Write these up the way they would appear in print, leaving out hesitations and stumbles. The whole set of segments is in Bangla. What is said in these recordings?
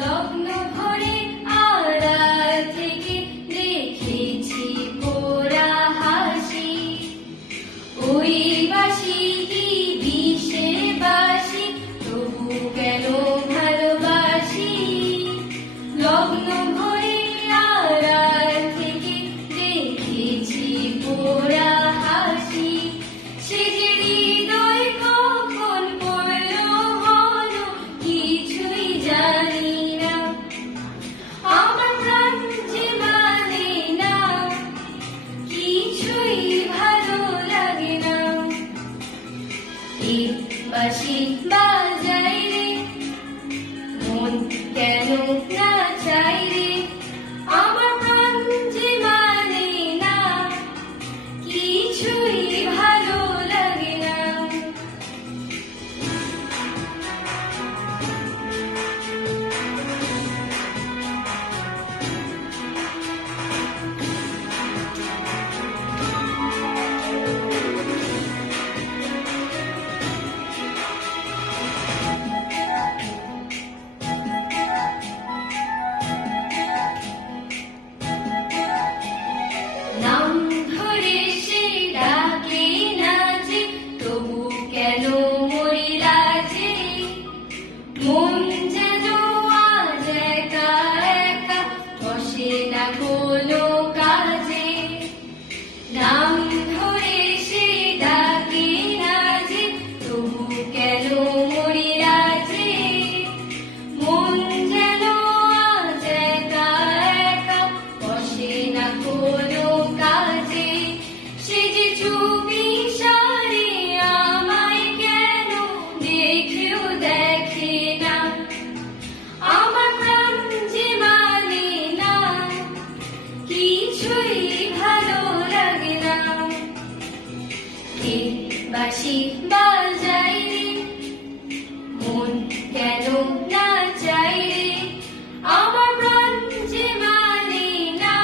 লগ্ন ভরে আড়াল থেকে দেখেছি পোড়া হাসি, ওই বাসি কি বিষে বাসি, তবু কেন ভালোবাসি। লগ্ন ভরে আড়াল থেকে দেখেছি পোড়া হাসি, সে যে হৃদয় কখন পড়ল হলো কিছুই জানি না। আমার প্রাণ যে মানে না, কিছুই ভালো লাগে না। এই বাঁশি বাজাই রে, মন কেন না চাই রে। আমার প্রাণ যে মানে না, কিছুই ভালো লাগে না। নাম ধরে সে ডাকে না যে, তবু কেন মরি লাজে। মন যেন আজ একা একা, বসে না কোনো কাজে। নাম ধরে সে ডাকে না যে, তবু কেন মরি লাজে। মন যেন আজ একা একা, বসে না কোনো কাজে। সে যে চুপি সারে আমায় কেন দেখেও দেখে না। আমার প্রাণ যে মানে না, কিছুই ভালো লাগে না। এই বাঁশি বাজাই রে, মন কেন না চাই রে। আমার প্রাণ যে মানে না,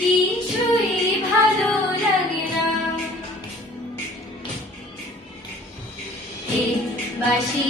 কিছুই ভালো লাগে না। এই বাঁশি